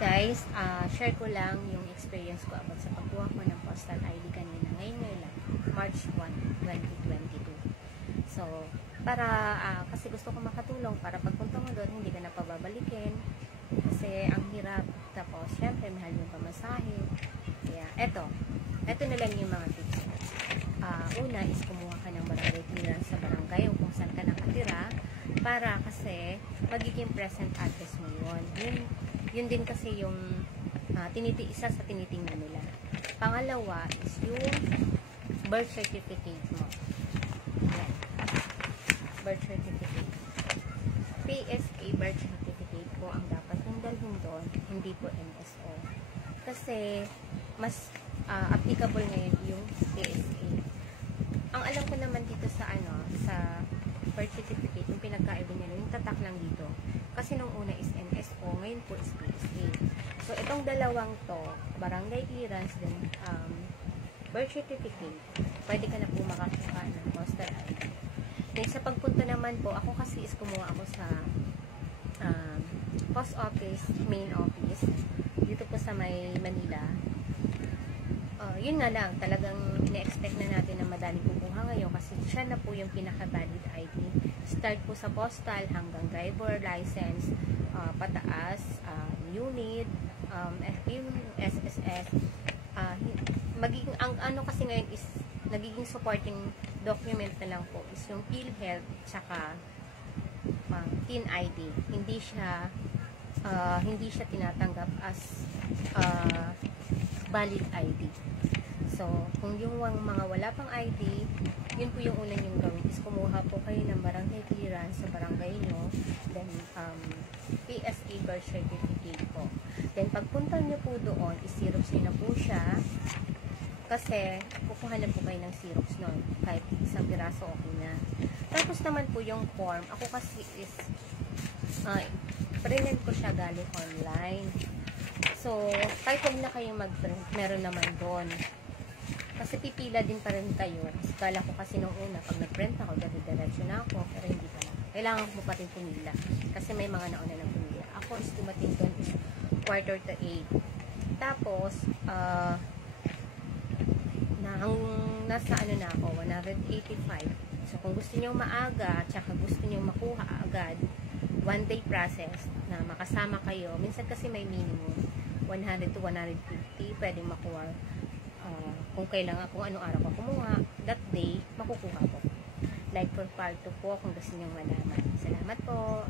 Guys, share ko lang yung experience ko about sa pagkuha ko ng postal ID kanina. Ngayon lang, March 1, 2022. So, kasi gusto ko makatulong para pagpunta mo doon, hindi ka na pababalikin. Kasi ang hirap. Tapos, syempre, mahal yung pamasahe. Kaya, eto na lang yung mga tips. Una is kumuha ka ng barangay clearance sa barangay o kung saan ka nakatira para kasi magiging present address mo yun. Yun din kasi yung isa sa tinitingnan nila. Pangalawa is yung birth certificate mo. Yan. Birth certificate. PSA birth certificate po ang dapat yung dalhin doon, hindi po NSO. Kasi mas applicable ngayon yung PSA. Ang alam ko naman dito sa birth certificate, yung pinagkaiba nila, yung tatak lang dito. Kasi nung una is NSO, ngayon po is PSA. So, itong dalawang to, barangay clearance, then birth certificate, pwede ka na po makakuha ng postal ID. Then, sa pagpunta naman po, ako kasi is kumuha ako sa post office, main office, dito po sa may Manila. Yun nga lang, talagang ina-expect na natin na madali kukuha ngayon kasi siya na po yung pinaka-valid ID. Start po sa postal hanggang driver license, pataas, unit, yung SSS. Magiging, ang ano kasi ngayon is, nagiging supporting document na lang po is yung PhilHealth tsaka TIN ID. Hindi siya tinatanggap as valid ID. So, kung yung mga wala pang ID, yun po yung unang yung gawin is kumuha po kayo ng barangay clearance sa barangay nyo, then PSA birth certificate po. Then pagpunta nyo po doon, is-xerox nyo na po siya kasi kukuha na po kayo ng xerox nun. Kahit isang piraso okay na. Tapos naman po yung form, ako kasi is print ko siya galing online. So, kahit huwag na kayong mag-print, meron naman doon. Kasi pipila din pa rin kayo. Kasi kala ko kasi nung una, pag nag-print ako, diretso na ako. Pero hindi pala. Kailangan ko pa rin pumila. Kasi may mga nauna ng pumila. Ako is dumating doon is 7:45. Tapos, nasa na ako, 185. So, kung gusto niyo maaga, tsaka gusto niyo makuha agad, 1 day process na makasama kayo. Minsan kasi may minimum 100 to 150 pwedeng makuha. Kung kailangan, kung anong araw ko kumuha, that day, makukuha ko. Like for part 2 po, kung gusto nyo malaman. Salamat po.